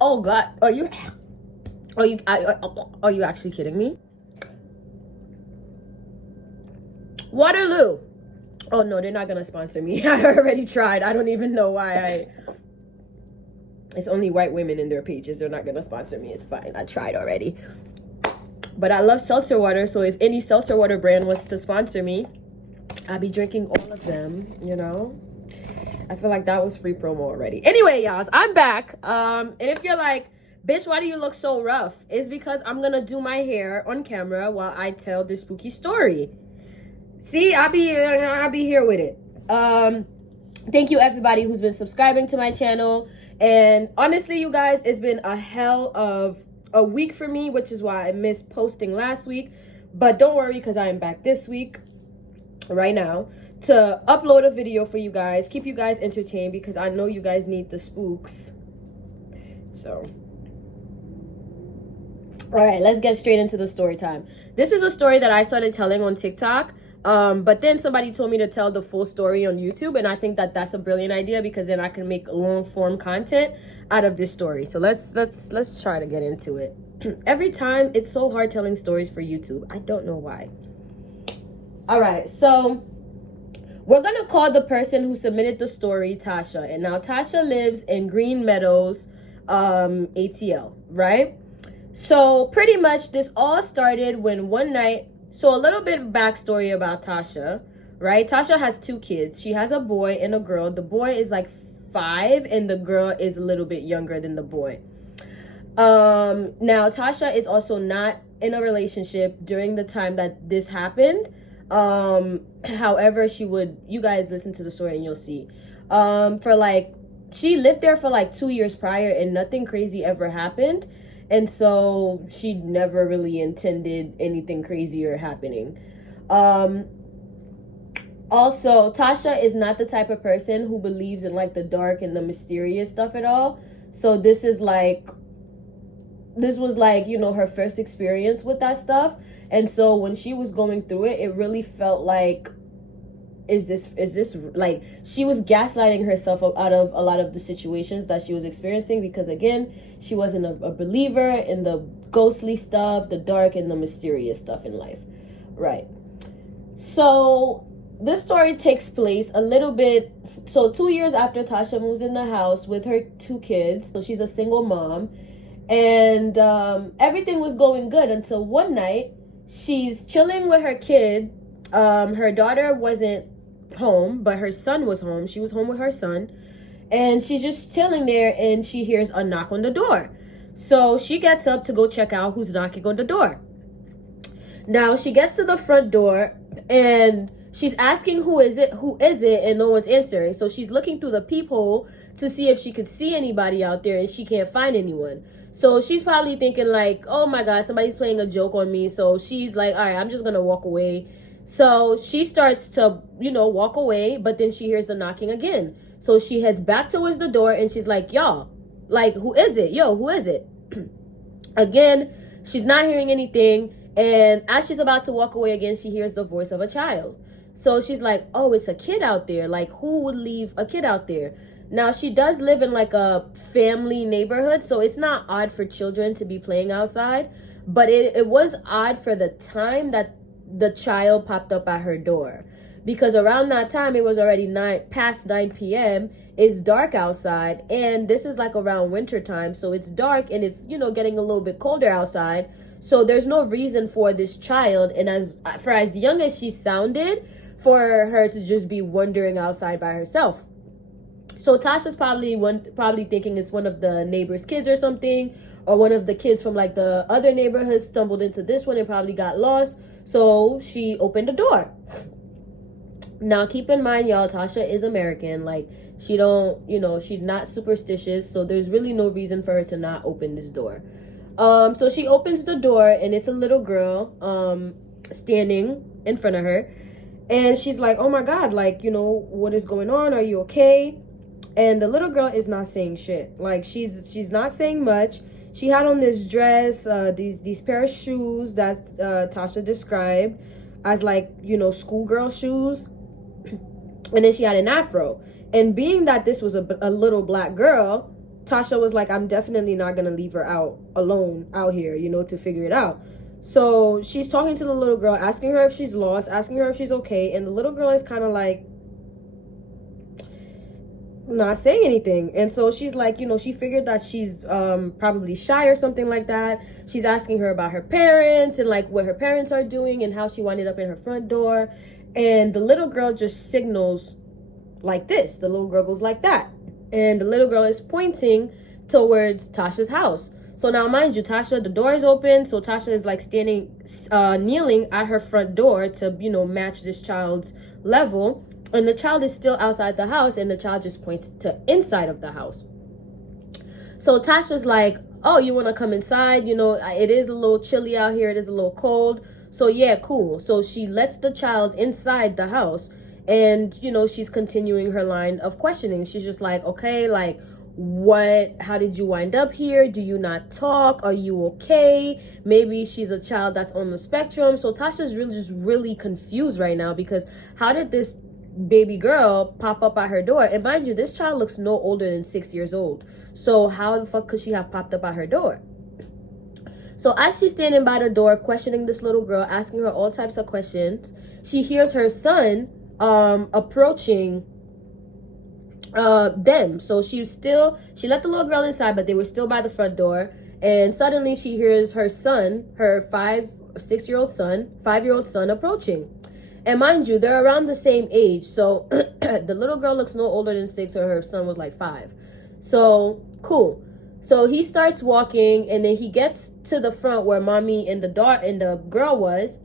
Oh God, are you actually kidding me? Waterloo. Oh no, they're not gonna sponsor me. I already tried. I don't even know why it's only white women in their pages. They're not gonna sponsor me. It's fine. I tried already. But I love seltzer water, so if any seltzer water brand was to sponsor me, I'd be drinking all of them, you know? I feel like that was free promo already. Anyway, y'all, I'm back. And if you're like, bitch, why do you look so rough? It's because I'm gonna do my hair on camera while I tell this spooky story. See, I'll be here with it. Thank you everybody who's been subscribing to my channel. And honestly, you guys, it's been a hell of a week for me, which is why I missed posting last week. But don't worry, because I am back this week, right now, to upload a video for you guys, keep you guys entertained, because I know you guys need the spooks. So, all right, let's get straight into the story time. This is a story that I started telling on TikTok, but then somebody told me to tell the full story on YouTube, and I think that that's a brilliant idea, because then I can make long form content out of this story. So let's try to get into it. Every time it's so hard telling stories for YouTube. I don't know why. All right, so we're gonna call the person who submitted the story Tasha, and now Tasha lives in Green Meadows, ATL, right? So pretty much this all started when one night. So a little bit of backstory about Tasha, right? Tasha has 2 kids. She has a boy and a girl. The boy is like 5 and the girl is a little bit younger than the boy. Now Tasha is also not in a relationship during the time that this happened. However, you guys listen to the story and you'll see. She lived there for like 2 years prior and nothing crazy ever happened. And so she never really intended anything crazier happening. Also, Tasha is not the type of person who believes in like the dark and the mysterious stuff at all. So this was like, you know, her first experience with that stuff. And so when she was going through it, it really felt like, is this like, she was gaslighting herself out of a lot of the situations that she was experiencing, because again, she wasn't a believer in the ghostly stuff, the dark and the mysterious stuff in life, right? So this story takes place a little bit, so 2 years after Tasha moves in the house with her 2 kids. So she's a single mom, and everything was going good until one night she's chilling with her kid. Her daughter wasn't home, but her son was home. She was home with her son, and she's just chilling there, and she hears a knock on the door. So she gets up to go check out who's knocking on the door. Now she gets to the front door and she's asking who is it, and no one's answering. So she's looking through the peephole to see if she could see anybody out there, and she can't find anyone. So she's probably thinking like, oh my God, somebody's playing a joke on me. So she's like, all right, I'm just gonna walk away. So she starts to, you know, walk away, but then she hears the knocking again. So she heads back towards the door and she's like, y'all, like, who is it? Yo, who is it? Again, she's not hearing anything. And as she's about to walk away again, she hears the voice of a child. So she's like, oh, it's a kid out there. Like, who would leave a kid out there? Now, she does live in like a family neighborhood, so it's not odd for children to be playing outside. But it was odd for the time that the child popped up at her door, because around that time it was already past 9 p.m. It's dark outside, and this is like around winter time, so it's dark and it's, you know, getting a little bit colder outside. So there's no reason for this child, and as young as she sounded, for her to just be wandering outside by herself. So Tasha's probably thinking it's one of the neighbor's kids or something, or one of the kids from like the other neighborhood stumbled into this one and probably got lost. So she opened the door. Now keep in mind, y'all, Tasha is American. Like, she don't, you know, she's not superstitious, so there's really no reason for her to not open this door. So she opens the door, and it's a little girl standing in front of her, and she's like, oh my God, like, you know, what is going on? Are you okay? And the little girl is not saying shit. Like, she's not saying much. She had on this dress, these pair of shoes that Tasha described as, like, you know, schoolgirl shoes. And then she had an afro. And being that this was a little black girl, Tasha was like, I'm definitely not gonna leave her out alone out here, you know, to figure it out. So she's talking to the little girl, asking her if she's lost, asking her if she's okay, and the little girl is kind of like not saying anything. And so she's like, you know, she figured that she's probably shy or something like that. She's asking her about her parents and like what her parents are doing and how she wound up in her front door. And the little girl just signals like this. The little girl goes like that. And the little girl is pointing towards Tasha's house. So now, mind you, Tasha, the door is open. So Tasha is like kneeling at her front door to, you know, match this child's level. And the child is still outside the house, and the child just points to inside of the house. So Tasha's like, oh, you want to come inside? You know, it is a little chilly out here. It is a little cold. So yeah, cool. So she lets the child inside the house, and, you know, she's continuing her line of questioning. She's just like, okay, like, how did you wind up here? Do you not talk? Are you okay? Maybe she's a child that's on the spectrum. So Tasha's really confused right now, because how did this baby girl pop up at her door? And mind you, this child looks no older than 6 years old. So how the fuck could she have popped up at her door? So as she's standing by the door questioning this little girl, asking her all types of questions, she hears her son approaching them. So she let the little girl inside, but they were still by the front door. And suddenly she hears her son, her 5-6-year-old son, 5-year-old son approaching. And mind you, they're around the same age. So the little girl looks no older than 6, or her son was like 5. So cool. So he starts walking, and then he gets to the front where mommy and the girl was.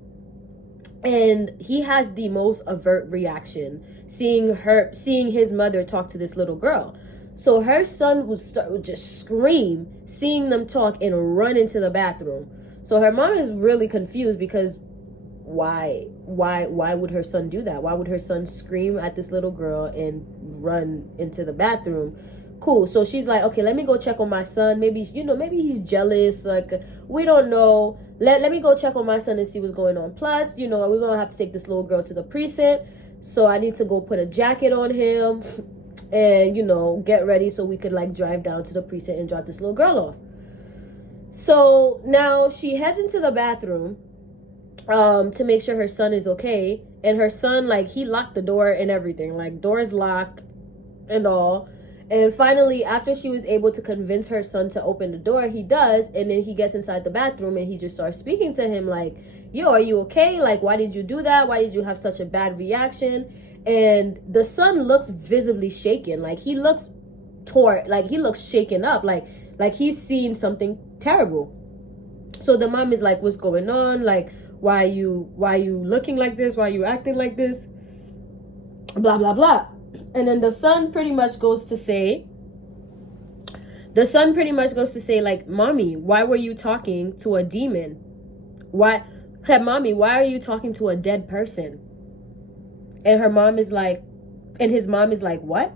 And he has the most avert reaction seeing his mother talk to this little girl. So her son would just scream seeing them talk and run into the bathroom. So her mom is really confused, because why would her son do that? Why would her son scream at this little girl and run into the bathroom? Cool. So she's like, okay, let me go check on my son. Maybe he's jealous. Like, we don't know. Let me go check on my son and see what's going on. Plus, you know, we're going to have to take this little girl to the precinct. So I need to go put a jacket on him and, you know, get ready so we could like drive down to the precinct and drop this little girl off. So now she heads into the bathroom to make sure her son is okay. And her son, like, he locked the door and everything. Like, door is locked and all. And finally, after she was able to convince her son to open the door, he does. And then he gets inside the bathroom and he just starts speaking to him like, yo, are you okay? Like, why did you do that? Why did you have such a bad reaction? And the son looks visibly shaken. Like, he looks like he looks shaken up. Like he's seen something terrible. So the mom is like, what's going on? Like, why are you looking like this? Why are you acting like this? Blah, blah, blah. And then the son pretty much goes to say, like, mommy, why were you talking to a demon? Mommy, why are you talking to a dead person? And his mom is like, what?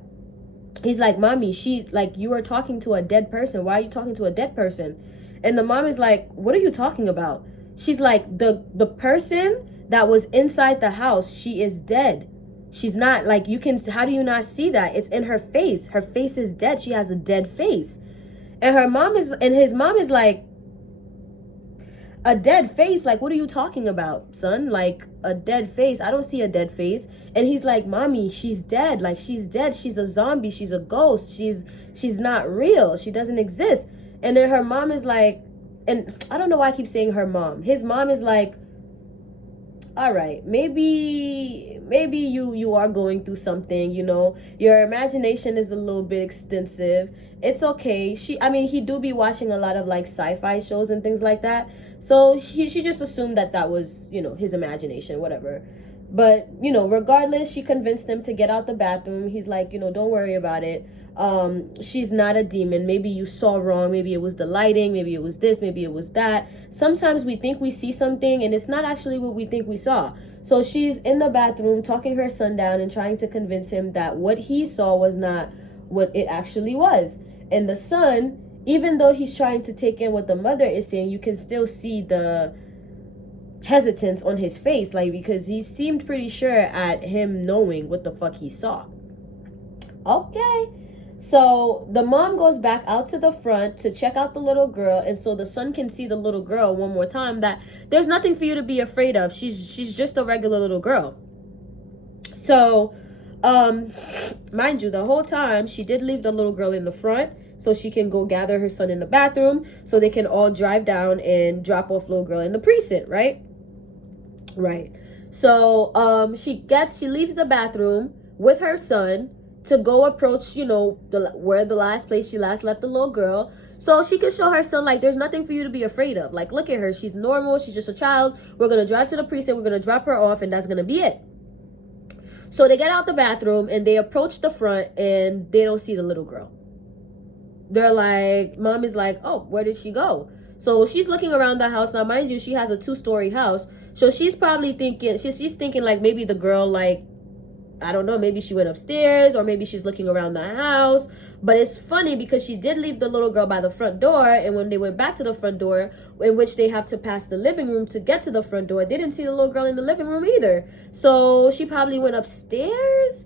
He's like, mommy, you are talking to a dead person. Why are you talking to a dead person? And the mom is like, what are you talking about? She's like, the person that was inside the house, she is dead. She's not, like, how do you not see that? It's in her face. Her face is dead. She has a dead face. And his mom is like, a dead face? Like, what are you talking about, son? Like, a dead face? I don't see a dead face. And he's like, mommy, she's dead. Like, she's dead. She's a zombie. She's a ghost. She's not real. She doesn't exist. And then her mom is like, and I don't know why I keep saying her mom. His mom is like, all right, maybe you are going through something, you know, your imagination is a little bit extensive. It's okay. He do be watching a lot of like sci-fi shows and things like that. So she just assumed that was, you know, his imagination, whatever. But, you know, regardless, she convinced him to get out the bathroom. He's like, you know, don't worry about it. She's not a demon. Maybe you saw wrong. Maybe it was the lighting. Maybe it was this. Maybe it was that. Sometimes we think we see something and it's not actually what we think we saw. So she's in the bathroom talking her son down and trying to convince him that what he saw was not what it actually was. And the son, even though he's trying to take in what the mother is saying, you can still see the hesitance on his face, like, because he seemed pretty sure at him knowing what the fuck he saw. Okay. So the mom goes back out to the front to check out the little girl, and so the son can see the little girl one more time, that there's nothing for you to be afraid of. She's just a regular little girl. So mind you, the whole time she did leave the little girl in the front so she can go gather her son in the bathroom so they can all drive down and drop off little girl in the precinct, right? Right. So she leaves the bathroom with her son to go approach, where the last place she last left the little girl, so she can show her son, like, there's nothing for you to be afraid of. Like, look at her, she's normal, she's just a child. We're gonna drive to the precinct, we're gonna drop her off, and that's gonna be it. So they get out the bathroom and they approach the front and they don't see the little girl. They're like, mom is like, oh, where did she go? So she's looking around the house. Now, mind you, she has a 2-story house. So she's probably thinking, she's thinking like maybe the girl, like, I don't know, maybe she went upstairs or maybe she's looking around the house. But it's funny because she did leave the little girl by the front door, and when they went back to the front door, in which they have to pass the living room to get to the front door, they didn't see the little girl in the living room either. So she probably went upstairs.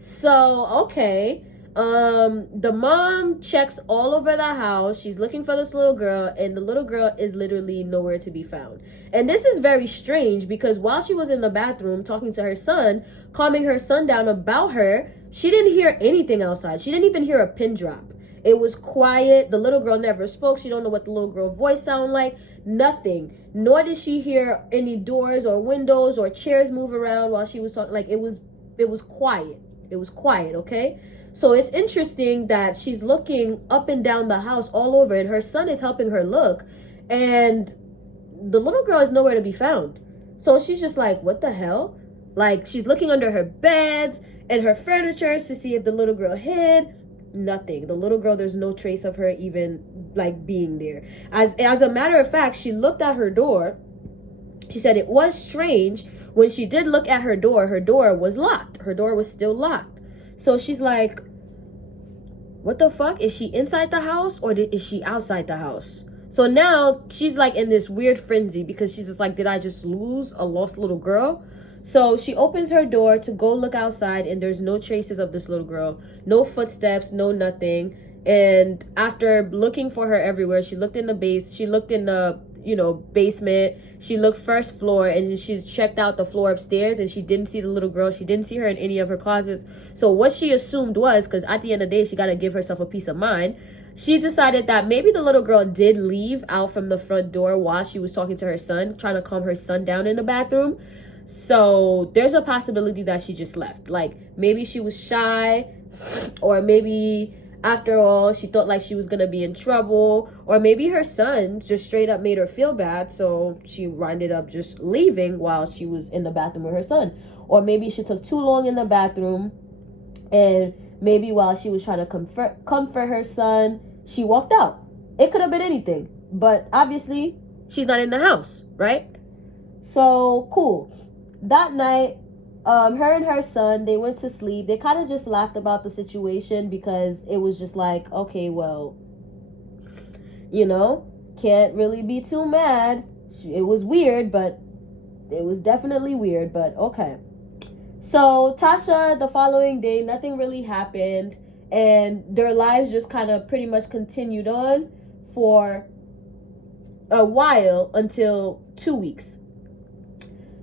So okay, the mom checks all over the house. She's looking for this little girl, and the little girl is literally nowhere to be found. And this is very strange because while she was in the bathroom talking to her son, calming her son down about her, she didn't hear anything outside. She didn't even hear a pin drop. It was quiet. The little girl never spoke. She don't know what the little girl voice sounded like. Nothing. Nor did she hear any doors or windows or chairs move around while she was talking. Like, it was quiet. It was quiet, okay? So it's interesting that she's looking up and down the house all over, and her son is helping her look, and the little girl is nowhere to be found. So she's just like, what the hell? Like, she's looking under her beds and her furniture to see if the little girl hid. Nothing. The little girl, there's no trace of her even like being there. As a matter of fact, she looked at her door. She said it was strange when she did look at her door was locked. Her door was still locked. So she's like, what the fuck? Is she inside the house or is she outside the house? So now she's like in this weird frenzy because she's just like, did I just lose a lost little girl? So she opens her door to go look outside, and there's no traces of this little girl. No footsteps, no nothing. And after looking for her everywhere, she looked in the basement. She looked first floor, and she checked out the floor upstairs, and she didn't see the little girl. She didn't see her in any of her closets. So what she assumed was, because at the end of the day, she got to give herself a peace of mind, she decided that maybe the little girl did leave out from the front door while she was talking to her son, trying to calm her son down in the bathroom. So there's a possibility that she just left. Like, maybe she was shy, or maybe after all she thought like she was gonna be in trouble, or maybe her son just straight up made her feel bad, so she ended up just leaving while she was in the bathroom with her son. Or maybe she took too long in the bathroom, and maybe while she was trying to comfort her son, she walked out. It could have been anything, but obviously she's not in the house, right? So cool. That night, her and her son, they went to sleep. They kind of just laughed about the situation because it was just like, okay, well, can't really be too mad. It was weird, but it was definitely weird, but okay. So Tasha, the following day, nothing really happened, and their lives just kind of pretty much continued on for a while until 2 weeks.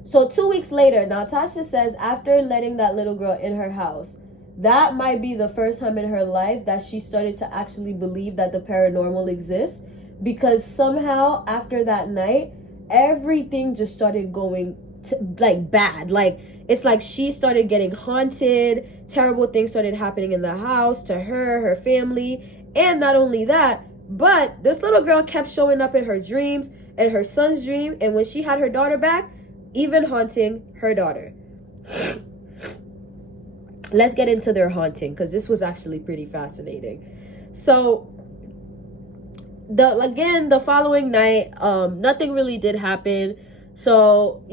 So 2 weeks later, now Tasha says after letting that little girl in her house, that might be the first time in her life that she started to actually believe that the paranormal exists, because somehow after that night, everything just started going like bad. Like, it's like she started getting haunted, terrible things started happening in the house to her family, and not only that, but this little girl kept showing up in her dreams and her son's dream, and when she had her daughter back, even haunting her daughter. Let's get into their haunting, because this was actually pretty fascinating. So the following night, nothing really did happen. So,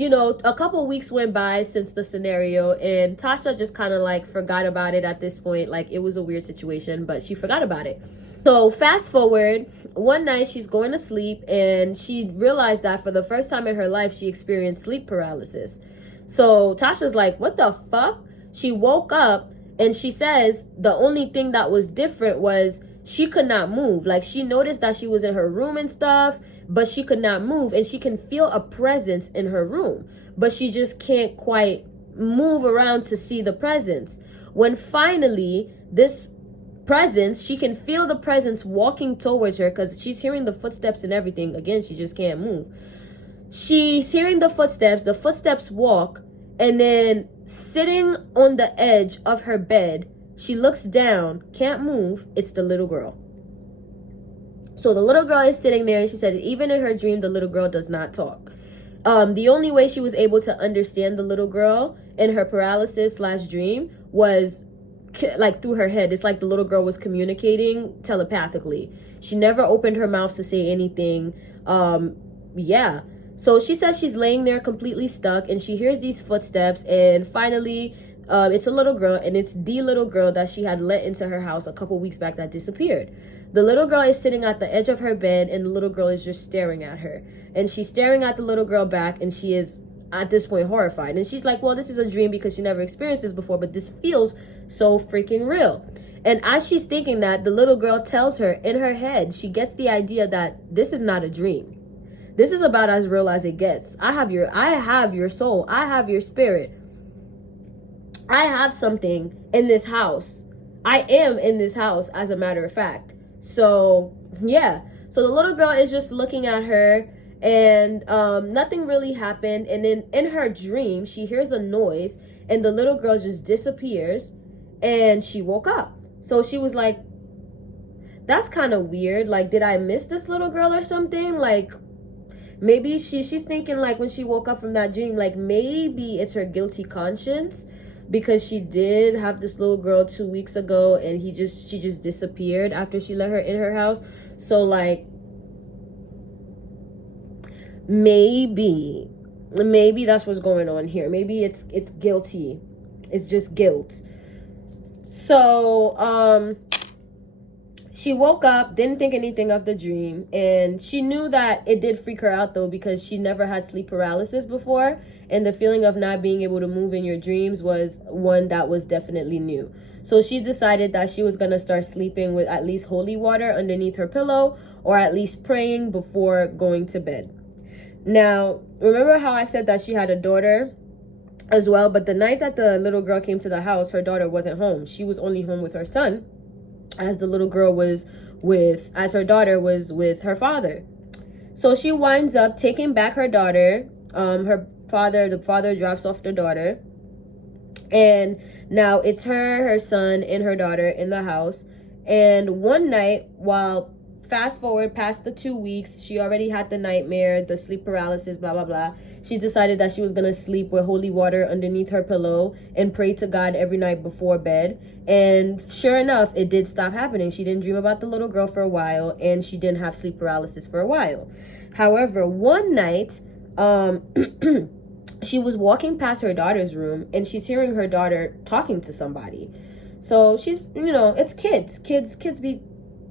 a couple weeks went by since the scenario, and Tasha just kind of like forgot about it at this point. Like, it was a weird situation, but she forgot about it. So fast forward, one night she's going to sleep, and she realized that for the first time in her life, she experienced sleep paralysis. So Tasha's like, what the fuck? She woke up, And she says the only thing that was different was she could not move. Like, she noticed that she was in her room and stuff, but she could not move. And she can feel a presence in her room, but she just can't quite move around to see the presence. When finally this presence, she can feel the presence walking towards her, because she's hearing the footsteps and everything. Again, she just can't move. She's hearing the footsteps walk, and then sitting on the edge of her bed, she looks down, can't move. It's the little girl. So the little girl is sitting there, and she said even in her dream, the little girl does not talk. The only way she was able to understand the little girl in her paralysis / dream was like through her head. It's like the little girl was communicating telepathically. She never opened her mouth to say anything. Yeah. So she says she's laying there completely stuck, and she hears these footsteps, and finally it's a little girl, and it's the little girl that she had let into her house a couple weeks back that disappeared. The little girl is sitting at the edge of her bed, and the little girl is just staring at her. And she's staring at the little girl back, and she is at this point horrified. And she's like, well, this is a dream because she never experienced this before, but this feels so freaking real. And as she's thinking that, the little girl tells her in her head, she gets the idea that this is not a dream. This is about as real as it gets. I have your soul. I have your spirit. I have something in this house. I am in this house, as a matter of fact. So, yeah. So the little girl is just looking at her, and nothing really happened. And then in her dream, she hears a noise, and the little girl just disappears, and she woke up. So she was like, that's kind of weird. Like, did I miss this little girl or something? Like, maybe she's thinking, like, when she woke up from that dream, like, maybe it's her guilty conscience, because she did have this little girl 2 weeks ago, and she just disappeared after she let her in her house. So, like, maybe that's what's going on here. Maybe it's guilty. It's just guilt. So she woke up, didn't think anything of the dream, and she knew that it did freak her out, though, because she never had sleep paralysis before, and the feeling of not being able to move in your dreams was one that was definitely new. So she decided that she was going to start sleeping with at least holy water underneath her pillow, or at least praying before going to bed. Now, remember how I said that she had a daughter as well? But the night that the little girl came to the house, her daughter wasn't home. She was only home with her son, as her daughter was with her father. So she winds up taking back her daughter. The father drops off the daughter, and now it's her son, and her daughter in the house. And one night, while fast forward past the 2 weeks, she already had the nightmare, the sleep paralysis, blah blah blah. She decided that she was gonna sleep with holy water underneath her pillow and pray to God every night before bed. And sure enough, it did stop happening. She didn't dream about the little girl for a while, and she didn't have sleep paralysis for a while. However, one night, she was walking past her daughter's room, and she's hearing her daughter talking to somebody. So she's, it's kids be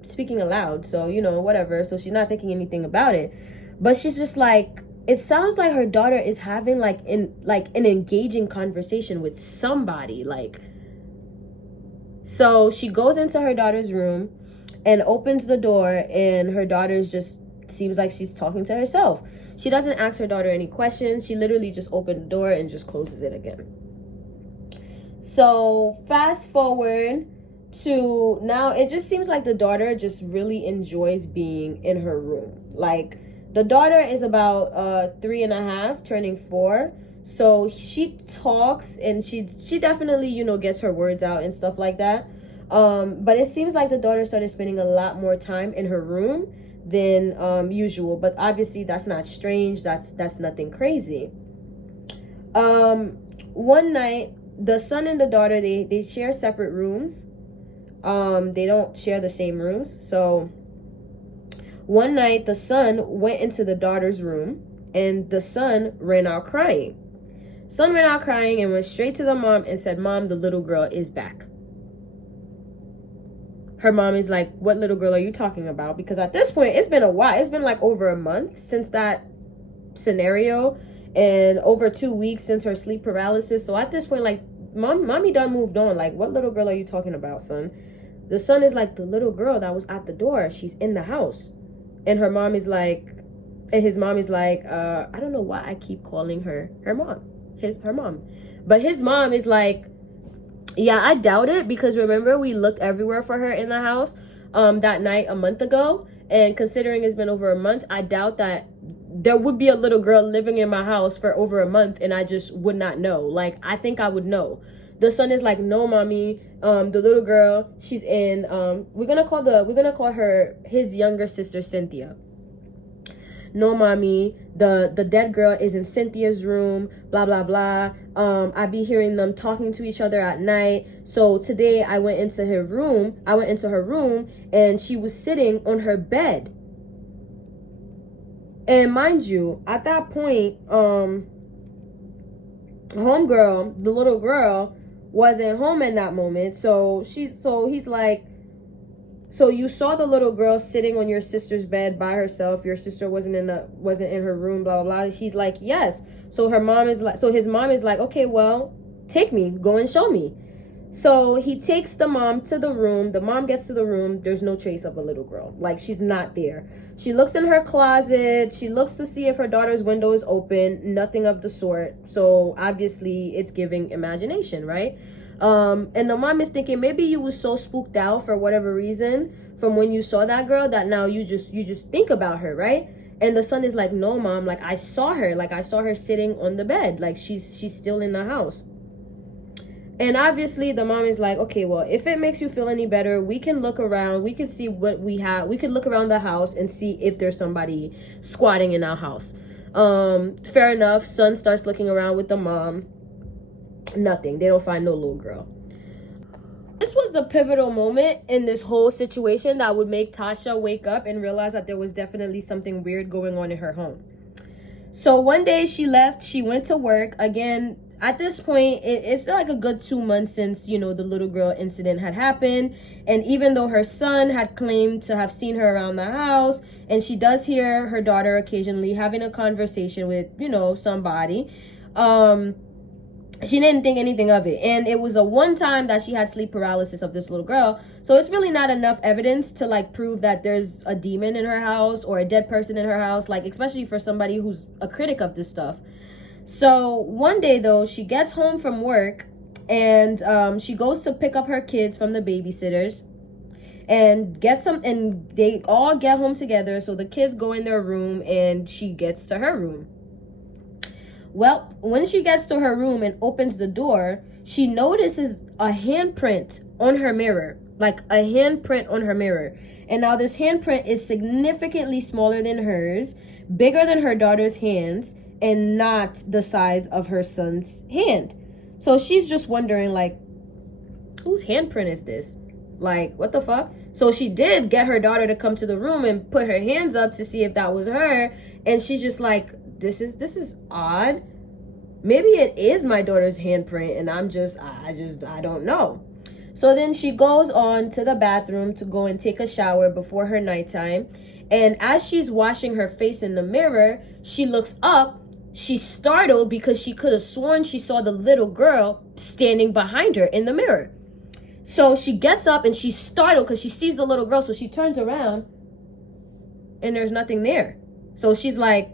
speaking aloud, so whatever. So she's not thinking anything about it, but she's just like, it sounds like her daughter is having an engaging conversation with somebody. Like, so she goes into her daughter's room and opens the door, and her daughter's just seems like she's talking to herself. She doesn't ask her daughter any questions. She literally just opened the door and just closes it again. So fast forward to now, it just seems like the daughter just really enjoys being in her room. Like, the daughter is about 3.5, turning 4. So she talks, and she definitely, gets her words out and stuff like that. But it seems like the daughter started spending a lot more time in her room than usual. But obviously that's not strange. That's nothing crazy. One night, the son and the daughter, they share separate rooms. They don't share the same rooms. So one night, the son went into the daughter's room, and the son ran out crying. Son ran out crying and went straight to the mom and said, "Mom, the little girl is back." Her mom is like, "What little girl are you talking about?" Because at this point, it's been a while. It's been like over a month since that scenario, and over 2 weeks since her sleep paralysis. So at this point, like, mommy done moved on. Like, what little girl are you talking about, son? The son is like, the little girl that was at the door, she's in the house. And her mom is like, and his mom is like, I don't know why I keep calling her mom. Her mom. But his mom is like, yeah, I doubt it, because remember we looked everywhere for her in the house that night a month ago. And considering it's been over a month, I doubt that there would be a little girl living in my house for over a month and I just would not know. Like, I think I would know. The son is like, no, mommy, the little girl, she's in, we're gonna call her his younger sister, Cynthia. No, mommy, the dead girl is in Cynthia's room, blah, blah, blah. I be hearing them talking to each other at night. So today I went into her room, and she was sitting on her bed. And mind you, at that point, homegirl, the little girl, wasn't home in that moment. So he's like, so you saw the little girl sitting on your sister's bed by herself. Your sister wasn't in her room, blah, blah, blah. He's like, yes. So his mom is like, okay, well, take me, go and show me. So he takes the mom to the room. The mom gets to the room. There's no trace of a little girl. Like, she's not there. She looks in her closet. She looks to see if her daughter's window is open. Nothing of the sort. So obviously it's giving imagination, right? And the mom is thinking, maybe you was so spooked out for whatever reason from when you saw that girl that now you just think about her, right? And the son is like, no, mom, like I saw her sitting on the bed, like she's still in the house. And obviously the mom is like, okay, well, if it makes you feel any better, we can look around, we can see what we have, we can look around the house and see if there's somebody squatting in our house. Fair enough. Son starts looking around with the mom. Nothing. They don't find no little girl. This was the pivotal moment in this whole situation that would make Tasha wake up and realize that there was definitely something weird going on in her home. So one day she left, she went to work. Again, at this point, it's like a good 2 months since, the little girl incident had happened. And even though her son had claimed to have seen her around the house, and she does hear her daughter occasionally having a conversation with, somebody, she didn't think anything of it. And it was a one time that she had sleep paralysis of this little girl. So it's really not enough evidence to like prove that there's a demon in her house or a dead person in her house, like especially for somebody who's a critic of this stuff. So one day though, she gets home from work and she goes to pick up her kids from the babysitters and they all get home together. So the kids go in their room and she gets to her room. Well, when she gets to her room and opens the door, she notices a handprint on her mirror, like a handprint on her mirror. And now this handprint is significantly smaller than hers, bigger than her daughter's hands, and not the size of her son's hand. So she's just wondering, like, whose handprint is this? Like, what the fuck? So she did get her daughter to come to the room and put her hands up to see if that was her. And she's just like, this is odd. Maybe it is my daughter's handprint and I don't know. So then she goes on to the bathroom to go and take a shower before her nighttime. And as she's washing her face in the mirror, she looks up. She's startled because she could have sworn she saw the little girl standing behind her in the mirror. So she gets up and she's startled because she sees the little girl. So she turns around and there's nothing there. So she's like,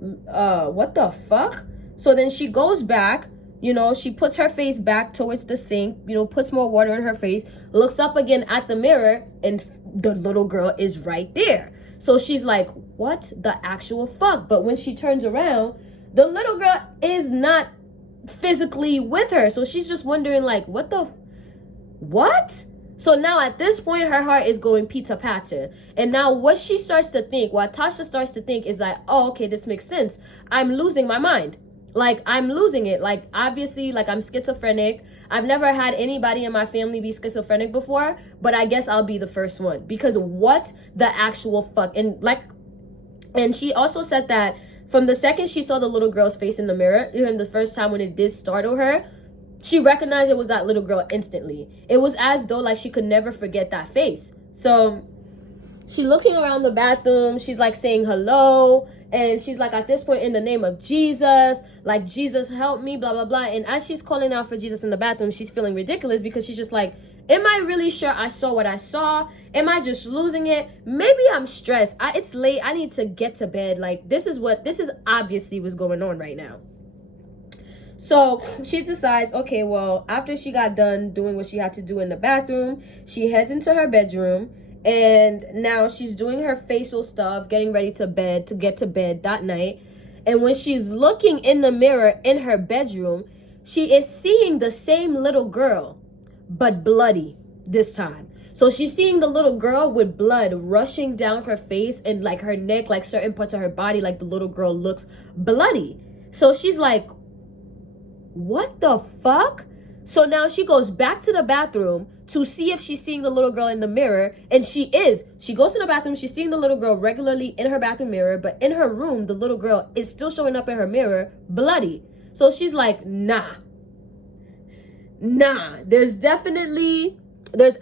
what the fuck? So then she goes back, she puts her face back towards the sink, puts more water in her face, looks up again at the mirror, and the little girl is right there. So she's like, what the actual fuck? But when she turns around, the little girl is not physically with her. So she's just wondering, like, what? So now at this point, her heart is going pitter-patter. And now what Tasha starts to think is like, oh, okay, this makes sense. I'm losing my mind. Like, I'm losing it. Like, obviously, like, I'm schizophrenic. I've never had anybody in my family be schizophrenic before, but I guess I'll be the first one. Because what the actual fuck? And she also said that from the second she saw the little girl's face in the mirror, even the first time when it did startle her, she recognized it was that little girl instantly. It was as though like she could never forget that face. So she's looking around the bathroom. She's like saying hello. And she's like, at this point, in the name of Jesus, like, Jesus help me, blah blah blah. And as she's calling out for Jesus in the bathroom, she's feeling ridiculous because she's just like, am I really sure I saw what I saw? Am I just losing it? Maybe I'm stressed. It's late. I need to get to bed. Like, this is obviously what's going on right now. So she decides, okay, well, after she got done doing what she had to do in the bathroom, she heads into her bedroom, and now she's doing her facial stuff, getting ready to get to bed that night. And when she's looking in the mirror in her bedroom, she is seeing the same little girl, but bloody this time. So she's seeing the little girl with blood rushing down her face and like her neck, like certain parts of her body, like the little girl looks bloody. So she's like, what the fuck? So now she goes back to the bathroom to see if she's seeing the little girl in the mirror, and she is. She goes to the bathroom, she's seeing the little girl regularly in her bathroom mirror, but in her room, the little girl is still showing up in her mirror, bloody. So she's like, nah, there's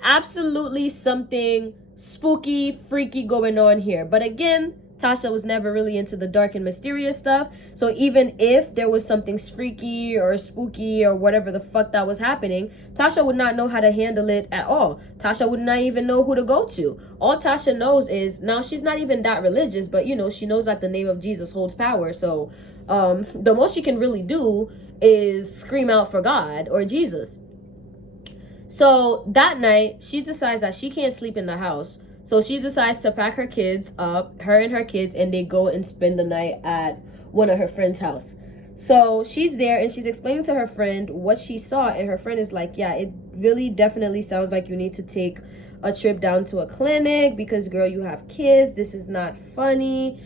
absolutely something spooky, freaky going on here. But again, Tasha was never really into the dark and mysterious stuff. So even if there was something freaky or spooky or whatever the fuck that was happening, Tasha would not know how to handle it at all. Tasha would not even know who to go to. All Tasha knows is, now she's not even that religious, but you know, she knows that the name of Jesus holds power. So the most she can really do is scream out for God or Jesus. So that night, she decides that she can't sleep in the house. So she decides to pack her kids up, her and her kids, and they go and spend the night at one of her friend's house. So she's there and she's explaining to her friend what she saw, and her friend is like, yeah, it really definitely sounds like you need to take a trip down to a clinic because, girl, you have kids. This is not funny.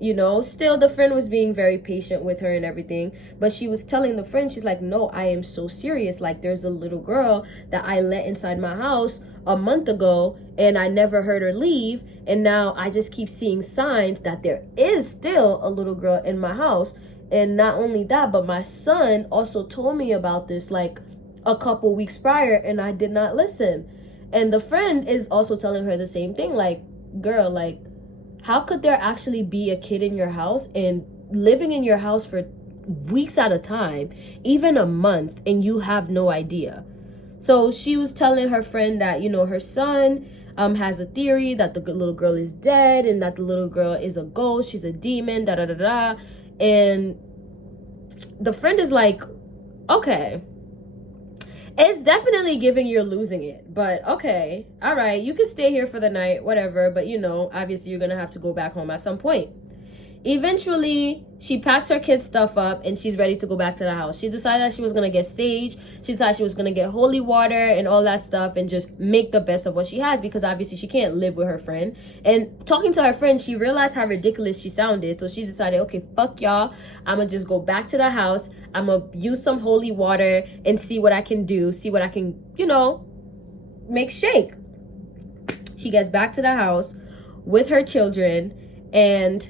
You know, still the friend was being very patient with her and everything, but she was telling the friend, she's like, no, I am so serious. Like, there's a little girl that I let inside my house a month ago and I never heard her leave, and now I just keep seeing signs that there is still a little girl in my house. And not only that, but my son also told me about this like a couple weeks prior and I did not listen. And the friend is also telling her the same thing, like, girl, like, how could there actually be a kid in your house and living in your house for weeks at a time, even a month, and you have no idea? So she was telling her friend that, you know, her son has a theory that the little girl is dead and that the little girl is a ghost, she's a demon, da da da da. And the friend is like, okay, it's definitely giving you're losing it, but okay, all right, you can stay here for the night, whatever, but you know, obviously you're gonna have to go back home at some point. Eventually, she packs her kids' stuff up and she's ready to go back to the house. She decided that she was gonna get sage. She decided she was gonna get holy water and all that stuff and just make the best of what she has, because obviously she can't live with her friend. And talking to her friend, she realized how ridiculous she sounded. So she decided, okay, fuck y'all. I'm gonna just go back to the house. I'm gonna use some holy water and see what I can do. See what I can, you know, make shake. She gets back to the house with her children, and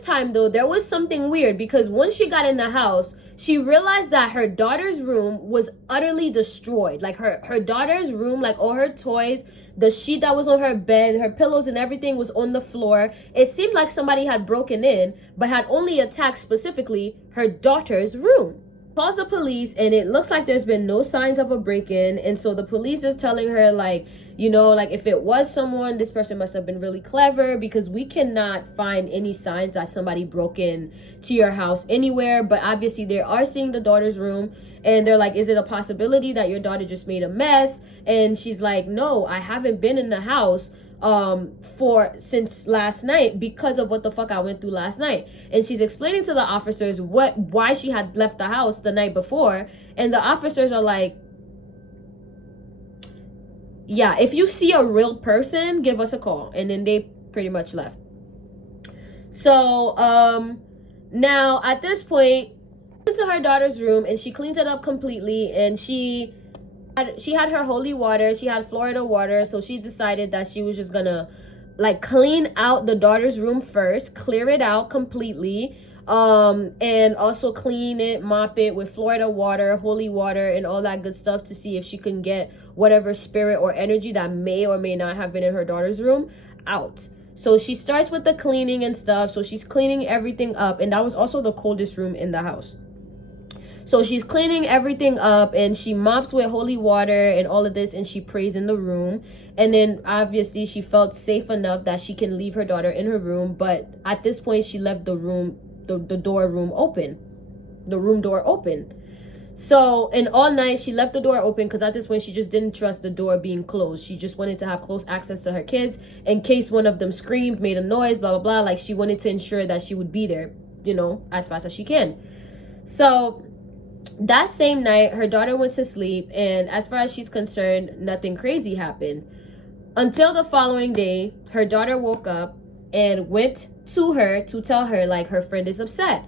time though, there was something weird, because once she got in the house, she realized that her daughter's room was utterly destroyed. Like her daughter's room, like all her toys, the sheet that was on her bed, her pillows and everything was on the floor. It seemed like somebody had broken in, but had only attacked specifically her daughter's room. Calls the police, and it looks like there's been no signs of a break-in. And so the police is telling her, like, you know, like, if it was someone, this person must have been really clever, because we cannot find any signs that somebody broke in to your house anywhere. But obviously they are seeing the daughter's room, and they're like, is it a possibility that your daughter just made a mess? And she's like, no, I haven't been in the house since last night because of what the fuck I went through last night. And she's explaining to the officers why she had left the house the night before, and the officers are like, yeah, if you see a real person, give us a call. And then they pretty much left. So now at this point, into her daughter's room and she cleans it up completely, and she had her holy water, she had Florida water. So she decided that she was just gonna like clean out the daughter's room first, clear it out completely, and also clean it, mop it with Florida water, holy water, and all that good stuff, to see if she can get whatever spirit or energy that may or may not have been in her daughter's room out. So she starts with the cleaning and stuff. So she's cleaning everything up, and that was also the coldest room in the house. So she's cleaning everything up, and she mops with holy water and all of this, and she prays in the room. And then obviously she felt safe enough that she can leave her daughter in her room. But at this point, she left the room, the room door open. So, and all night she left the door open because at this point she just didn't trust the door being closed. She just wanted to have close access to her kids in case one of them screamed, made a noise, blah, blah, blah. Like, she wanted to ensure that she would be there, you know, as fast as she can. So that same night, her daughter went to sleep, and as far as she's concerned, nothing crazy happened. Until the following day, her daughter woke up and went to her to tell her, like, her friend is upset.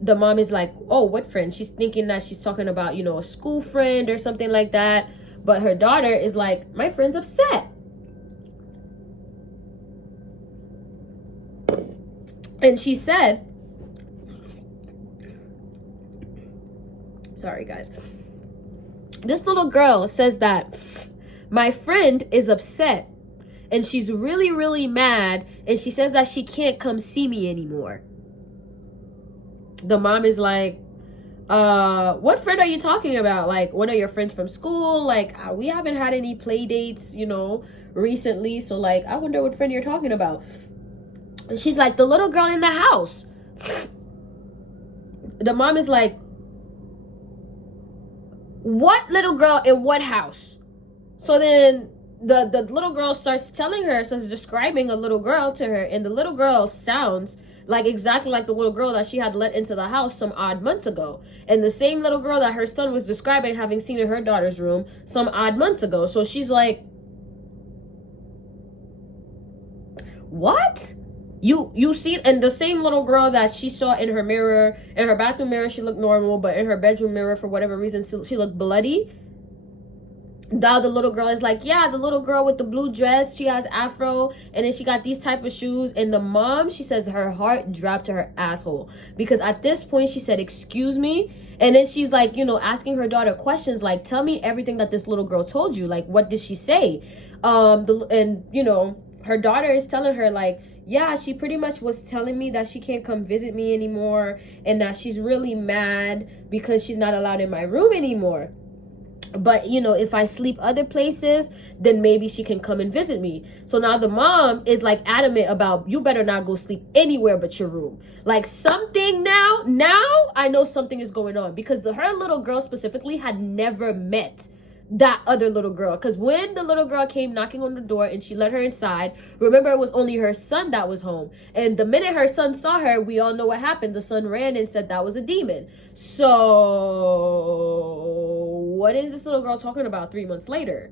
The mom is like, oh, what friend? She's thinking that she's talking about, you know, a school friend or something like that. But her daughter is like, my friend's upset. And she said, sorry guys, this little girl says that my friend is upset and she's really, really mad, and she says that she can't come see me anymore. The mom is like, what friend are you talking about? Like, one of your friends from school? Like, we haven't had any play dates, you know, recently. So, like, I wonder what friend you're talking about. And she's like, the little girl in the house. The mom is like, what little girl in what house? So then the little girl starts describing a little girl to her, and the little girl sounds like exactly like the little girl that she had let into the house some odd months ago. And the same little girl that her son was describing having seen in her daughter's room some odd months ago. So she's like, what? You see, and the same little girl that she saw in her mirror, in her bathroom mirror, she looked normal, but in her bedroom mirror, for whatever reason, she looked bloody. Now the little girl is like, yeah, the little girl with the blue dress, she has afro, and then she got these type of shoes. And the mom, she says her heart dropped to her asshole, because at this point she said, excuse me. And then she's like, you know, asking her daughter questions like, tell me everything that this little girl told you. Like, what did she say? And you know, her daughter is telling her like, yeah, she pretty much was telling me that she can't come visit me anymore, and that she's really mad because she's not allowed in my room anymore. But, you know, if I sleep other places, then maybe she can come and visit me. So now the mom is like adamant about, you better not go sleep anywhere but your room. Like, something now I know something is going on, because her little girl specifically had never met that other little girl. Because when the little girl came knocking on the door and she let her inside, remember, it was only her son that was home. And the minute her son saw her, we all know what happened. The son ran and said that was a demon. So what is this little girl talking about 3 months later?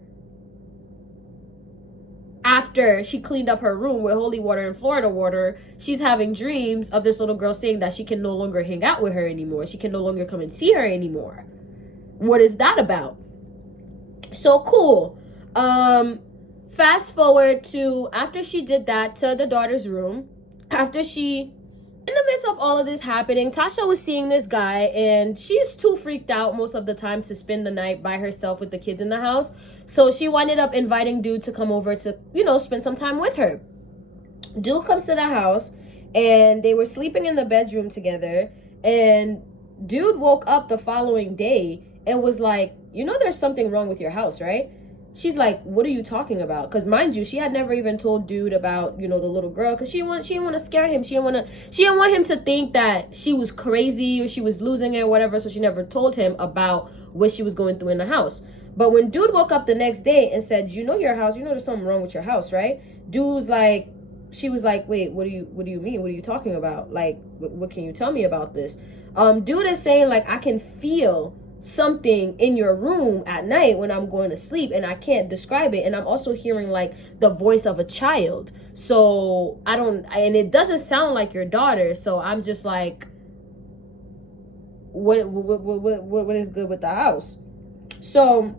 After she cleaned up her room with holy water and Florida water, she's having dreams of this little girl saying that she can no longer hang out with her anymore. She can no longer come and see her anymore. What is that about? So cool. Fast forward to after she did that to the daughter's room. In the midst of all of this happening, Tasha was seeing this guy, and she's too freaked out most of the time to spend the night by herself with the kids in the house. So she ended up inviting Dude to come over to, you know, spend some time with her. Dude comes to the house, and they were sleeping in the bedroom together, and Dude woke up the following day and was like, you know, there's something wrong with your house, right? She's like, what are you talking about? Because mind you, she had never even told Dude about, you know, the little girl, because she didn't want to scare him. She didn't want him to think that she was crazy or she was losing it or whatever. So she never told him about what she was going through in the house. But when Dude woke up the next day and said, you know, your house, you know, there's something wrong with your house, right? Dude was like, she was like, wait, what do you mean? What are you talking about? Like, what can you tell me about this? Dude is saying, like, I can feel something in your room at night when I'm going to sleep, and I can't describe it, and I'm also hearing like the voice of a child, so and it doesn't sound like your daughter, so I'm just like, what is good with the house? So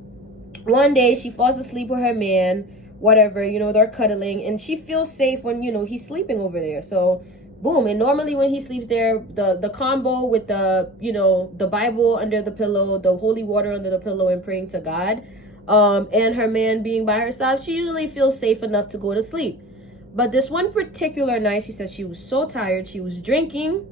one day she falls asleep with her man, whatever, you know, they're cuddling, and she feels safe when, you know, he's sleeping over there. So boom, and normally when he sleeps there, the combo with the, you know, the Bible under the pillow, the holy water under the pillow, and praying to God, and her man being by her side, she usually feels safe enough to go to sleep. But this one particular night, she said she was so tired. She was drinking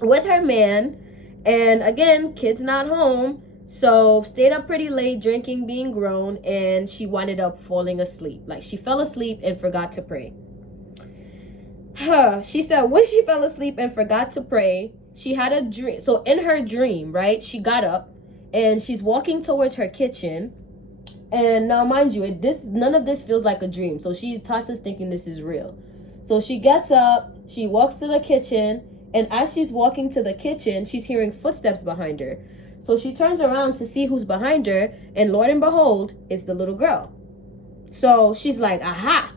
with her man. And again, kids not home. So stayed up pretty late, drinking, being grown. And she wound up falling asleep. Like she fell asleep and forgot to pray. She said when she fell asleep and forgot to pray, she had a dream. So in her dream, right, she got up and she's walking towards her kitchen. And now, mind you, none of this feels like a dream. So Tasha's thinking this is real. So she gets up, she walks to the kitchen, and as she's walking to the kitchen, she's hearing footsteps behind her. So she turns around to see who's behind her, and Lord and behold, it's the little girl. So she's like, aha.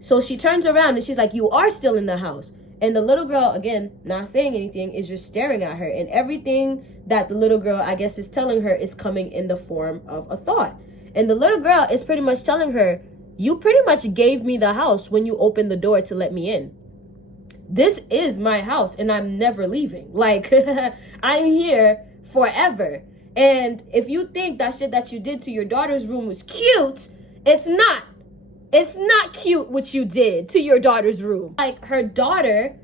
So she turns around and she's like, you are still in the house. And the little girl, again, not saying anything, is just staring at her. And everything that the little girl, I guess, is telling her is coming in the form of a thought. And the little girl is pretty much telling her, you pretty much gave me the house when you opened the door to let me in. This is my house and I'm never leaving. Like, I'm here forever. And if you think that shit that you did to your daughter's room was cute, it's not. It's not cute what you did to your daughter's room. Like, her daughter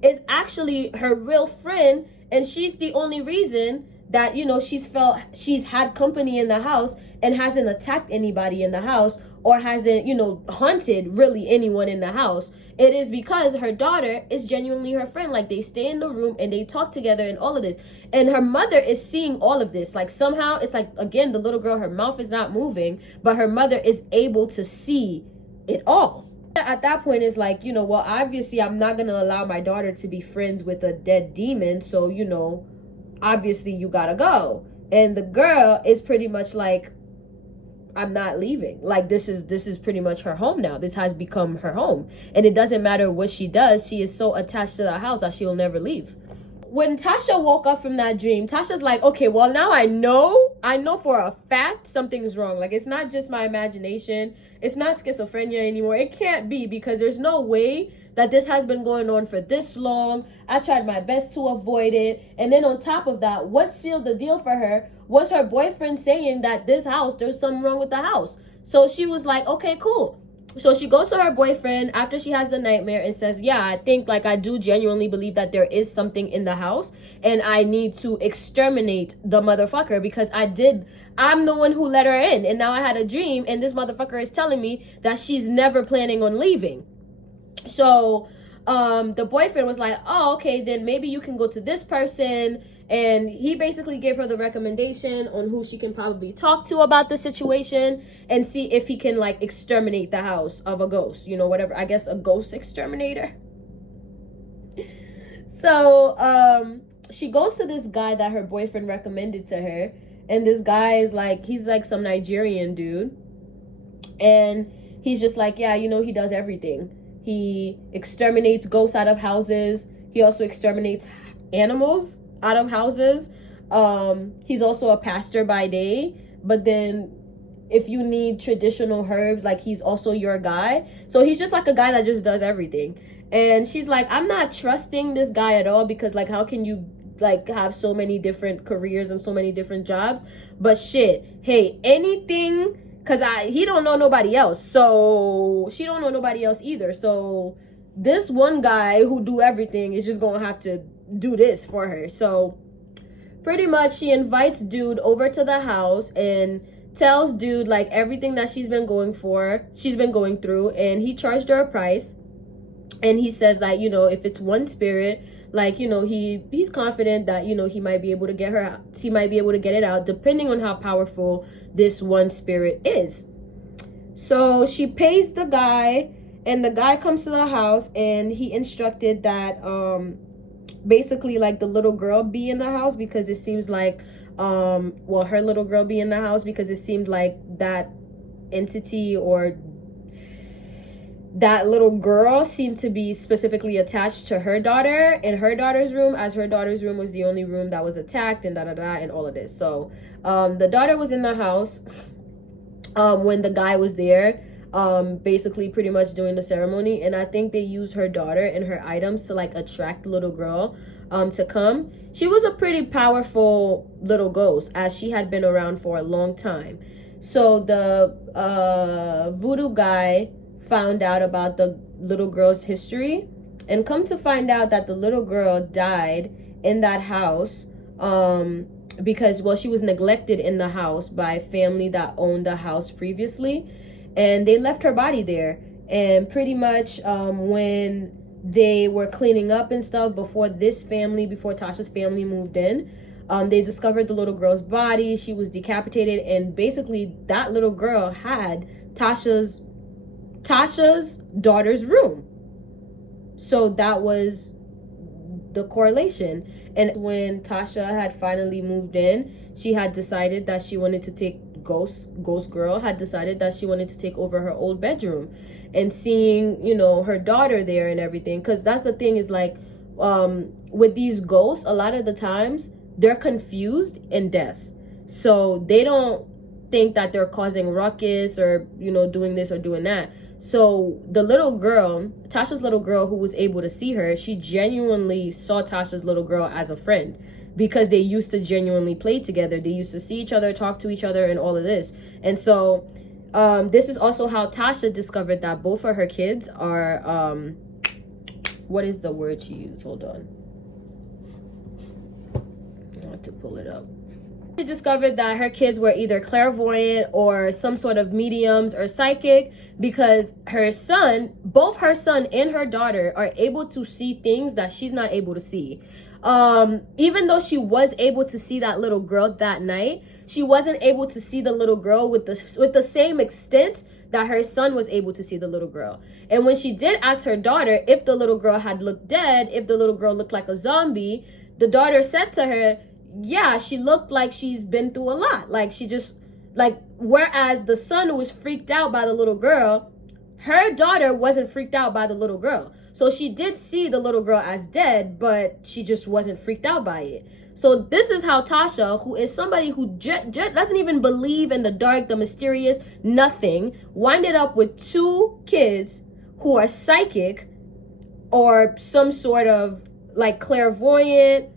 is actually her real friend, and she's the only reason that, you know, she's had company in the house and hasn't attacked anybody in the house or hasn't, you know, haunted really anyone in the house. It is because her daughter is genuinely her friend. Like, they stay in the room and they talk together and all of this. And her mother is seeing all of this. Like, somehow it's like, again, the little girl, her mouth is not moving, but her mother is able to see it all. At that point, it's like, you know, well, obviously I'm not going to allow my daughter to be friends with a dead demon. So, you know, obviously you gotta go. And the girl is pretty much like, I'm not leaving. Like, this is pretty much her home now. This has become her home. And it doesn't matter what she does. She is so attached to the house that she'll never leave. When Tasha woke up from that dream, Tasha's like, okay, well, now I know for a fact something's wrong. Like, it's not just my imagination. It's not schizophrenia anymore. It can't be, because there's no way that this has been going on for this long. I tried my best to avoid it. And then on top of that, what sealed the deal for her was her boyfriend saying that this house, there's something wrong with the house. So she was like, okay, cool. So she goes to her boyfriend after she has the nightmare and says, yeah, I think, like, I do genuinely believe that there is something in the house and I need to exterminate the motherfucker, because I'm the one who let her in. And now I had a dream and this motherfucker is telling me that she's never planning on leaving. So the boyfriend was like, oh, okay, then maybe you can go to this person. And he basically gave her the recommendation on who she can probably talk to about the situation and see if he can, like, exterminate the house of a ghost, you know, whatever, I guess a ghost exterminator. So she goes to this guy that her boyfriend recommended to her. And this guy is like, he's like some Nigerian dude. And he's just like, yeah, you know, he does everything. He exterminates ghosts out of houses. He also exterminates animals out of houses. He's also a pastor by day, but then if you need traditional herbs, like, he's also your guy. So he's just like a guy that just does everything. And she's like, I'm not trusting this guy at all, because, like, how can you, like, have so many different careers and so many different jobs? But shit, hey, anything, because he don't know nobody else, so she don't know nobody else either. So this one guy who do everything is just gonna have to do this for her. So pretty much she invites dude over to the house and tells dude, like, everything that she's been going through, and he charged her a price. And he says that, you know, if it's one spirit, like, you know, he's confident that, you know, he might be able to get it out, depending on how powerful this one spirit is. So she pays the guy, and the guy comes to the house, and he instructed that basically, like, the little girl be in the house, because it seems like her little girl be in the house, because it seemed like that entity or that little girl seemed to be specifically attached to her daughter in her daughter's room, as her daughter's room was the only room that was attacked, and and all of this. So the daughter was in the house when the guy was there, basically pretty much doing the ceremony. And I think they used her daughter and her items to, like, attract the little girl to come. She was a pretty powerful little ghost, as she had been around for a long time. So the voodoo guy found out about the little girl's history, and come to find out that the little girl died in that house because, well, she was neglected in the house by family that owned the house previously, and they left her body there. And pretty much when they were cleaning up and stuff before Tasha's family moved in, they discovered the little girl's body. She was decapitated, and basically that little girl had Tasha's daughter's room. So that was the correlation. And when Tasha had finally moved in, she had decided that she wanted to take Ghost Girl had decided that she wanted to take over her old bedroom. And seeing, you know, her daughter there and everything, because that's the thing, is like with these ghosts, a lot of the times they're confused and deaf, so they don't think that they're causing ruckus or, you know, doing this or doing that. So the little girl, Tasha's little girl, who was able to see her, she genuinely saw Tasha's little girl as a friend, because they used to genuinely play together. They used to see each other, talk to each other, and all of this. And so this is also how Tasha discovered that both of her kids are what is the word she used? Hold on, I have to pull it up. She discovered that her kids were either clairvoyant or some sort of mediums or psychic, because both her son and her daughter are able to see things that she's not able to see. Even though she was able to see that little girl that night, she wasn't able to see the little girl with the same extent that her son was able to see the little girl. And when she did ask her daughter if the little girl had looked dead, if the little girl looked like a zombie, the daughter said to her, yeah, she looked like she's been through a lot. Like, she just, like, whereas the son was freaked out by the little girl, her daughter wasn't freaked out by the little girl. So she did see the little girl as dead, but she just wasn't freaked out by it. So this is how Tasha, who is somebody who doesn't even believe in the dark, the mysterious, nothing, winded up with 2 kids who are psychic or some sort of like clairvoyant,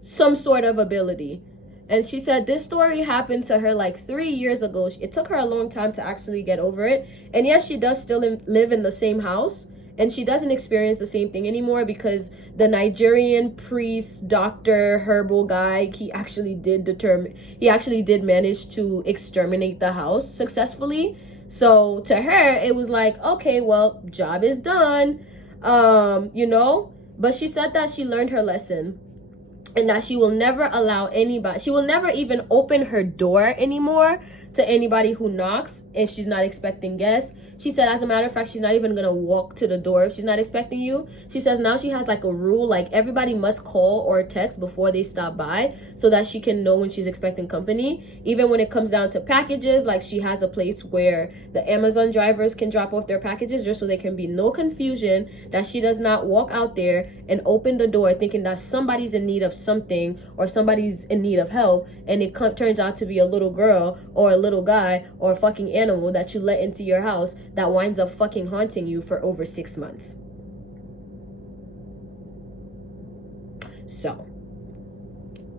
some sort of ability. And she said this story happened to her like 3 years ago. It took her a long time to actually get over it. And yes, she does still live in the same house, and she doesn't experience the same thing anymore, because the Nigerian priest, doctor, herbal guy, he actually did manage to exterminate the house successfully. So to her, it was like, okay, well, job is done, you know. But she said that she learned her lesson, and that she will never even open her door anymore to anybody who knocks if she's not expecting guests. She said, as a matter of fact, she's not even gonna walk to the door if she's not expecting you. She says now she has like a rule, like everybody must call or text before they stop by, so that she can know when she's expecting company. Even when it comes down to packages, like she has a place where the Amazon drivers can drop off their packages, just so there can be no confusion, that she does not walk out there and open the door thinking that somebody's in need of something or somebody's in need of help, and it turns out to be a little girl or a little guy or a fucking animal that you let into your house that winds up fucking haunting you for over 6 months. So,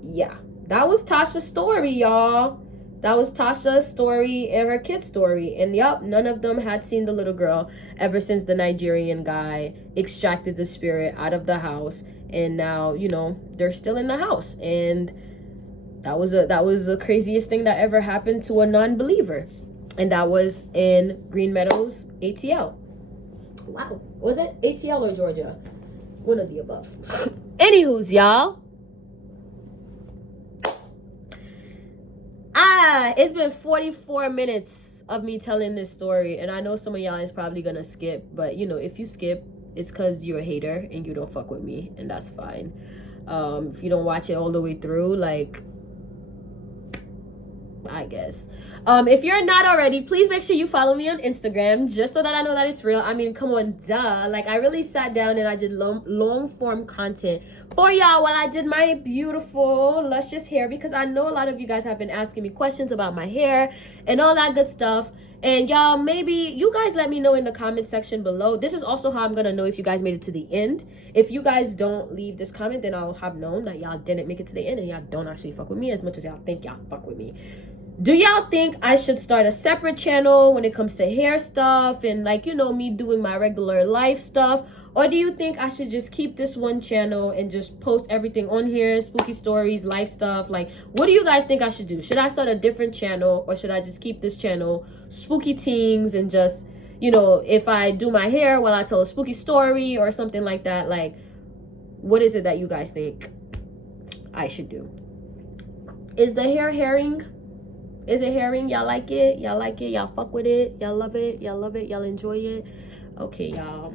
yeah, that was Tasha's story, y'all. That was Tasha's story and her kid's story. And yup, none of them had seen the little girl ever since the Nigerian guy extracted the spirit out of the house. And now, you know, they're still in the house. And that was the craziest thing that ever happened to a non-believer. And that was in Green Meadows, ATL. Wow. Was it ATL or Georgia? One of the above. Anywho's, y'all. It's been 44 minutes of me telling this story. And I know some of y'all is probably going to skip. But, you know, if you skip, it's because you're a hater and you don't fuck with me. And that's fine. If you don't watch it all the way through, like, I guess. If you're not already, please make sure you follow me on Instagram, just so that I know that it's real. I mean, come on, duh. Like, I really sat down and I did long form content for y'all while I did my beautiful, luscious hair, because I know a lot of you guys have been asking me questions about my hair and all that good stuff. And y'all, maybe you guys let me know in the comment section below. This is also how I'm gonna know if you guys made it to the end. If you guys don't leave this comment, then I'll have known that y'all didn't make it to the end and y'all don't actually fuck with me as much as y'all think y'all fuck with me. Do y'all think I should start a separate channel when it comes to hair stuff and like, you know, me doing my regular life stuff? Or do you think I should just keep this one channel and just post everything on here, spooky stories, life stuff? Like, what do you guys think I should do? Should I start a different channel, or should I just keep this channel, Spooky Teens, and just, you know, if I do my hair while I tell a spooky story or something like that? Like, what is it that you guys think I should do? Is the hair herring? Is it herring? Y'all like it? Y'all like it? Y'all fuck with it? Y'all love it? Y'all love it? Y'all enjoy it? Okay, y'all.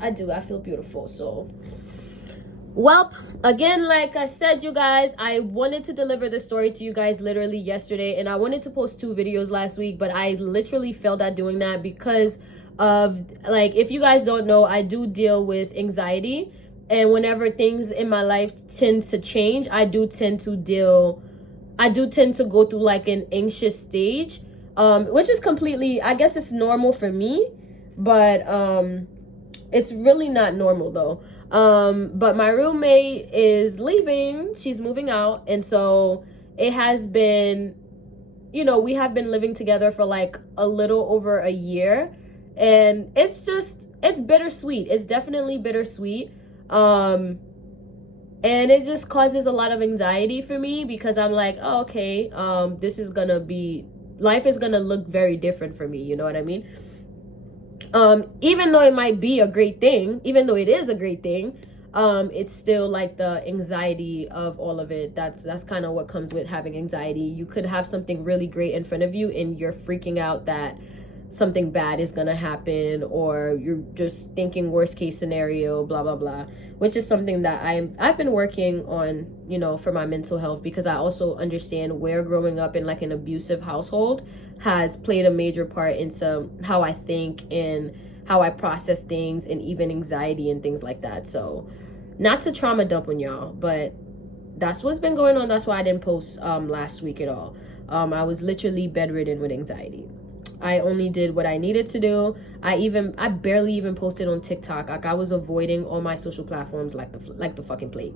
I do. I feel beautiful. So, well, again, like I said, you guys, I wanted to deliver the story to you guys literally yesterday, and I wanted to post 2 videos last week, but I literally failed at doing that because of, like, if you guys don't know, I do deal with anxiety, and whenever things in my life tend to change, I do tend to go through like an anxious stage, which is completely, I guess it's normal for me, but it's really not normal though. But my roommate is leaving, she's moving out, and so it has been, you know, we have been living together for like a little over a year, and it's bittersweet. It's definitely bittersweet. And it just causes a lot of anxiety for me because I'm like, oh, okay, life is gonna look very different for me, you know what I mean? Even though it might be a great thing, even though it is a great thing, it's still like the anxiety of all of it. That's kind of what comes with having anxiety. You could have something really great in front of you and you're freaking out that something bad is gonna happen, or you're just thinking worst case scenario, blah blah blah, which is something that I've been working on, you know, for my mental health, because I also understand where growing up in like an abusive household has played a major part into how I think and how I process things, and even anxiety and things like that. So not to trauma dump on y'all, but that's what's been going on. That's why I didn't post last week at all. I was literally bedridden with anxiety. I only did what I needed to do. I barely even posted on TikTok. Like, I was avoiding all my social platforms like the fucking plague.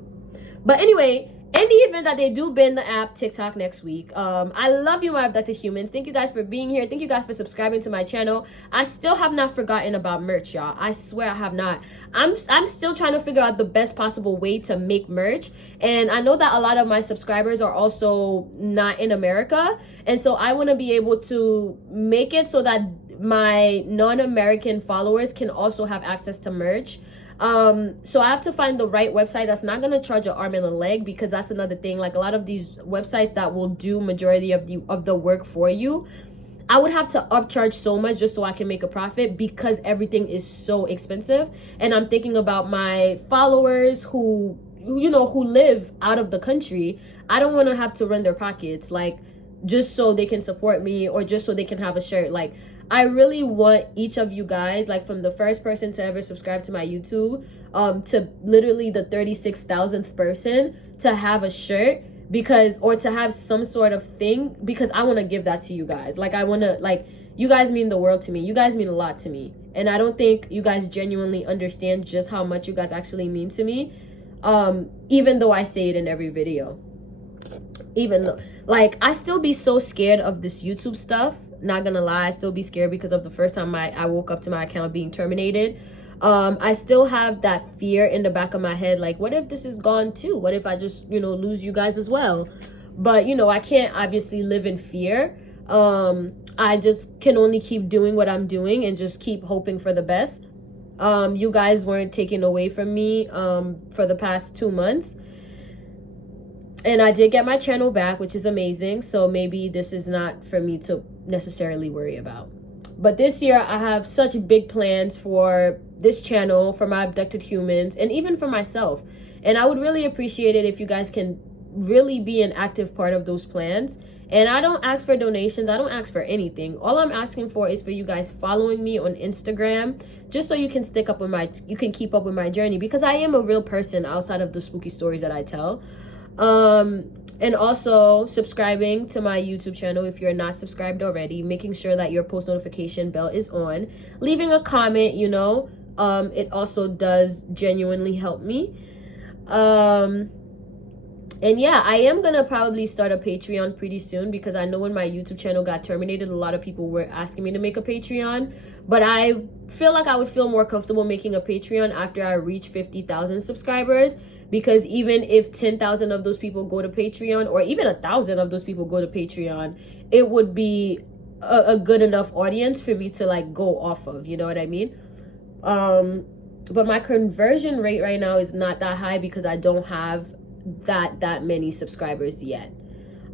But anyway, in the event that they do ban the app TikTok next week, I love you, my abducted humans. Thank you guys for being here. Thank you guys for subscribing to my channel. I still have not forgotten about merch, y'all. I swear I have not. I'm still trying to figure out the best possible way to make merch, and I know that a lot of my subscribers are also not in America, and so I want to be able to make it so that my non-American followers can also have access to merch. So I have to find the right website that's not gonna charge an arm and a leg, because that's another thing. Like, a lot of these websites that will do majority of the work for you, I would have to upcharge so much just so I can make a profit, because everything is so expensive. And I'm thinking about my followers who live out of the country. I don't want to have to run their pockets, like, just so they can support me, or just so they can have a shirt. Like, I really want each of you guys, like from the first person to ever subscribe to my YouTube, to literally the 36,000th person, to have a shirt, or to have some sort of thing, because I want to give that to you guys. Like, I want to, like, you guys mean the world to me. You guys mean a lot to me. And I don't think you guys genuinely understand just how much you guys actually mean to me. Even though I say it in every video. Even though, like, I still be so scared of this YouTube stuff. Not gonna lie, I still be scared because of the first time I woke up to my account being terminated. I still have that fear in the back of my head, like, what if this is gone too? What if I just, lose you guys as well? But, I can't obviously live in fear. I just can only keep doing what I'm doing and just keep hoping for the best. You guys weren't taken away from me for the past 2 months. And I did get my channel back, which is amazing. So maybe this is not for me to necessarily worry about. But this year, I have such big plans for this channel, for my abducted humans, and even for myself. And I would really appreciate it if you guys can really be an active part of those plans. And I don't ask for donations. I don't ask for anything. All I'm asking for is for you guys following me on Instagram, just so you can keep up with my journey, because I am a real person outside of the spooky stories that I tell. And also subscribing to my YouTube channel if you're not subscribed already, making sure that your post notification bell is on, leaving a comment, it also does genuinely help me. And yeah, I am gonna probably start a Patreon pretty soon, because I know when my YouTube channel got terminated, a lot of people were asking me to make a Patreon. But I feel like I would feel more comfortable making a Patreon after I reach 50,000 subscribers, because even if 10,000 of those people go to Patreon, or even 1,000 of those people go to Patreon, it would be a good enough audience for me to like go off of, you know what I mean? But my conversion rate right now is not that high, because I don't have that many subscribers yet.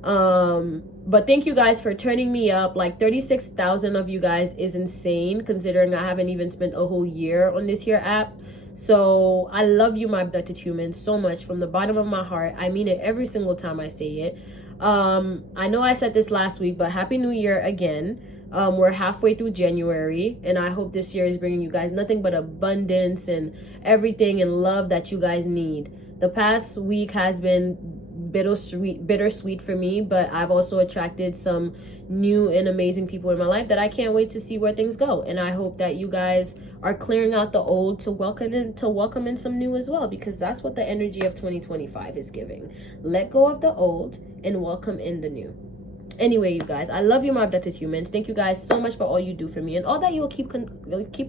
But thank you guys for turning me up. Like 36,000 of you guys is insane, considering I haven't even spent a whole year on this here app. So I love you, my abducted humans, so much from the bottom of my heart. I mean it every single time I say it. I know I said this last week, but Happy New Year again. We're halfway through January, and I hope this year is bringing you guys nothing but abundance and everything and love that you guys need. The past week has been bittersweet for me, but I've also attracted some new and amazing people in my life that I can't wait to see where things go. And I hope that you guys are clearing out the old to welcome in some new as well, because that's what the energy of 2025 is giving. Let go of the old and welcome in the new. Anyway, you guys, I love you, my abducted humans. Thank you guys so much for all you do for me and all that you will keep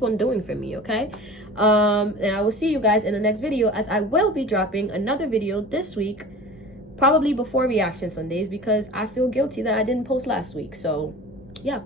on doing for me, okay? And I will see you guys in the next video, as I will be dropping another video this week, probably before Reaction Sundays, because I feel guilty that I didn't post last week. So, yeah.